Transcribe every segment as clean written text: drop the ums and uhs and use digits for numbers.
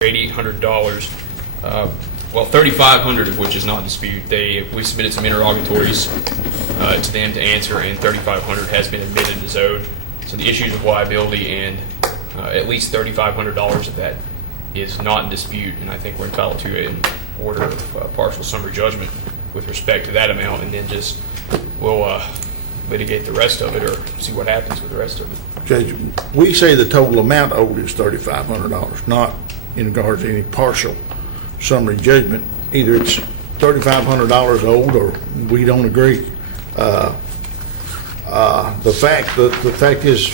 $8,800. Well, $3,500 of which is not in dispute. We submitted some interrogatories to them to answer, and $3,500 has been admitted as owed. So the issues of liability and at least $3,500 of that is not in dispute, and I think we're entitled to an order of partial summary judgment with respect to that amount, and then just we'll litigate the rest of it or see what happens with the rest of it. Judge, we say the total amount owed is $3,500, not in regards to any partial summary judgment. Either it's $3,500 owed or we don't agree. The fact is,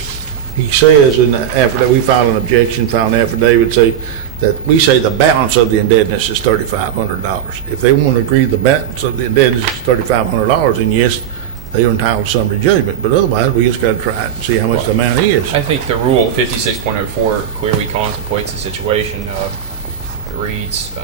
he says in the affidavit, we filed an objection, filed an affidavit, say that we say the balance of the indebtedness is $3,500. If they want to agree the balance of the indebtedness is $3,500, then yes, they are entitled to summary judgment. But otherwise, we just got to try it and see how much the amount is. I think the rule 56.04 clearly contemplates the situation. It reads,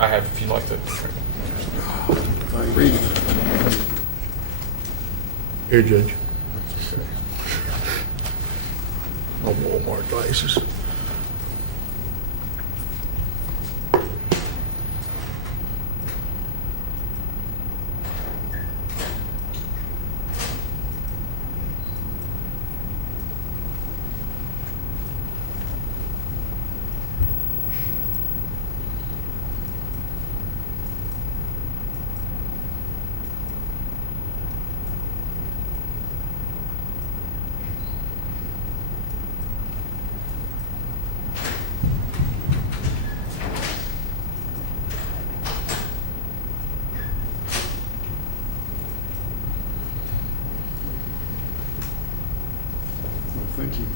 I have, if you'd like to. Read it. Here, Judge. My Walmart glasses. Thank you.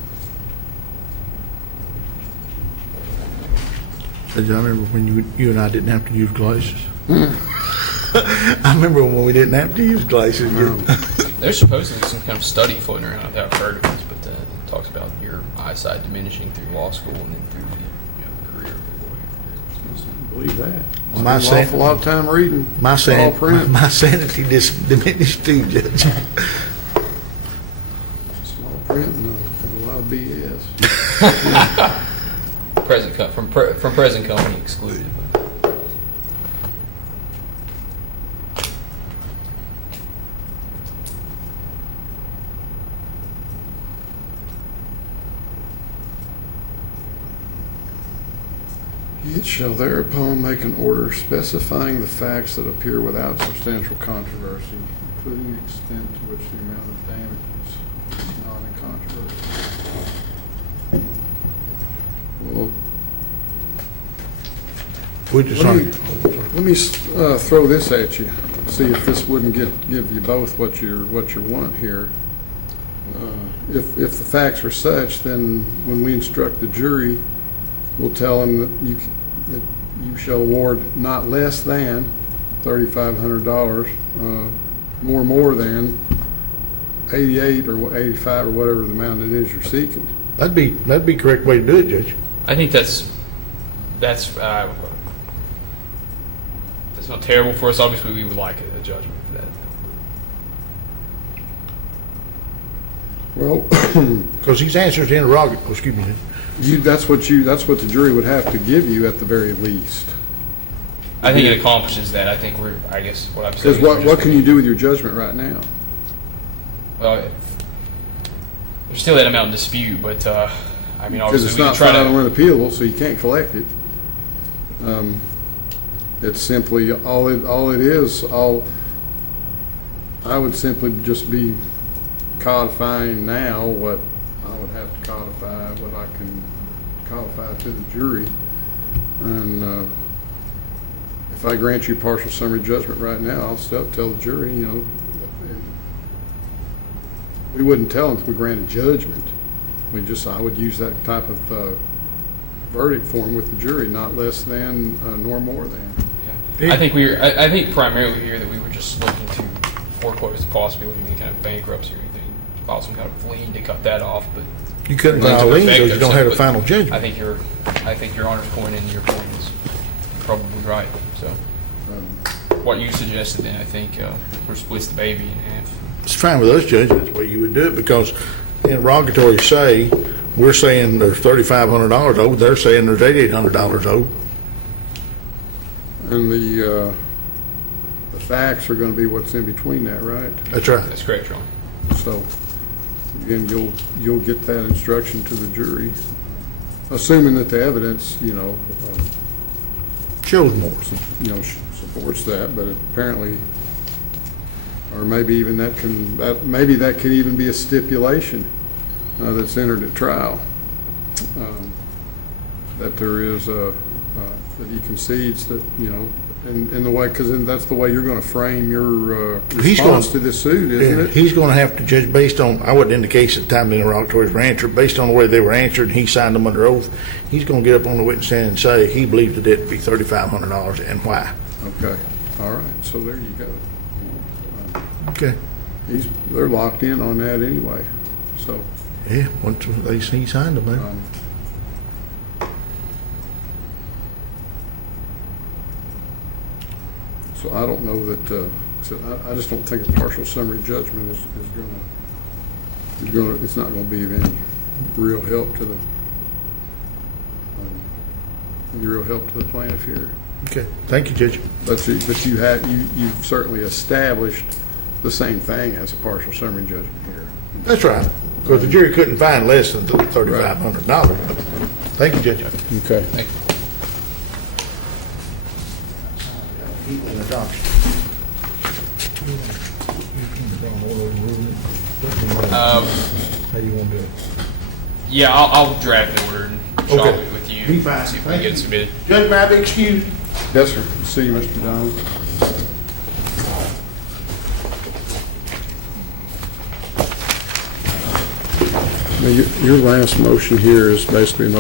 Judge, I remember when you and I didn't have to use glasses. I remember when we didn't have to use glasses. There's supposedly some kind of study floating around that I've heard of this, but it talks about your eyesight diminishing through law school and then through the career. I believe that. My Spend an awful lot of time reading. My small print. sanity just diminished too, Judge. Small print and a lot of BS. From present company excluded. It shall thereupon make an order specifying the facts that appear without substantial controversy, including the extent to which the amount of damages is not in controversy. Well, let me throw this at you. See if this wouldn't give you both what you want here. If the facts are such, then when we instruct the jury, we'll tell them that you shall award not less than $3,500, more than 88 or 85 or whatever the amount it is you're seeking. That'd be the correct way to do it, Judge. I think that's not terrible for us. Obviously, we would like a judgment for that. Well, because these answers to interrogatory. Excuse me. That's what the jury would have to give you at the very least. I think it accomplishes that. I think I guess what I'm saying. Because what can you do with your judgment right now? Well, there's still that amount in dispute, but I mean, obviously it's we not can try final and appealable, so you can't collect it. It's simply all it is. I would simply just be codifying now what I would have to codify, what I can codify to the jury, and if I grant you partial summary judgment right now, I'll still tell the jury, we wouldn't tell them if we granted judgment. I would use that type of verdict form with the jury, not less than nor more than. Yeah. I think primarily here that we were just looking to foreclose the possibility of any kind of bankruptcy or anything, file some kind of lien to cut that off, but you couldn't file a lien because you don't have a final judgment. I think your Honor's point and your point is probably right. So what you suggested then, I think, splits the baby in half. It's fine with us, Judge, that's the way you would do it, because interrogatories say, we're saying there's $3,500 owed, they're saying there's $8,800 owed. And the facts are gonna be what's in between that, right? That's right. That's correct, Sean. So, again, you'll get that instruction to the jury, assuming that the evidence, Shows more. supports that, but apparently, or maybe even maybe that could even be a stipulation that's entered at trial, that there is that he concedes that, in the way, because that's the way you're going to frame your response to this suit, isn't it? He's going to have to judge based on, I wasn't in the case at the time the interrogatories were answered, based on the way they were answered, and he signed them under oath. He's going to get up on the witness stand and say he believes the debt to be $3,500 and why. Okay, all right, so there you go. Okay. They're locked in on that anyway, so. Yeah, once he signed them, man. So I don't know that, I just don't think a partial summary judgment is gonna, it's not gonna be of any real help to the plaintiff here. Okay, thank you, Judge. But you've certainly established the same thing as a partial summary judgment here. That's right, because the jury couldn't find less than $3,500. Thank you, Judge. Okay. Thank you. How you want to do it? Yeah, I'll draft an order and shop Okay. it with you. Be fine. See if we can get it submitted. Judge, may I be excused? Yes, sir. See you, Mr. Donald. Now, your last motion here is basically an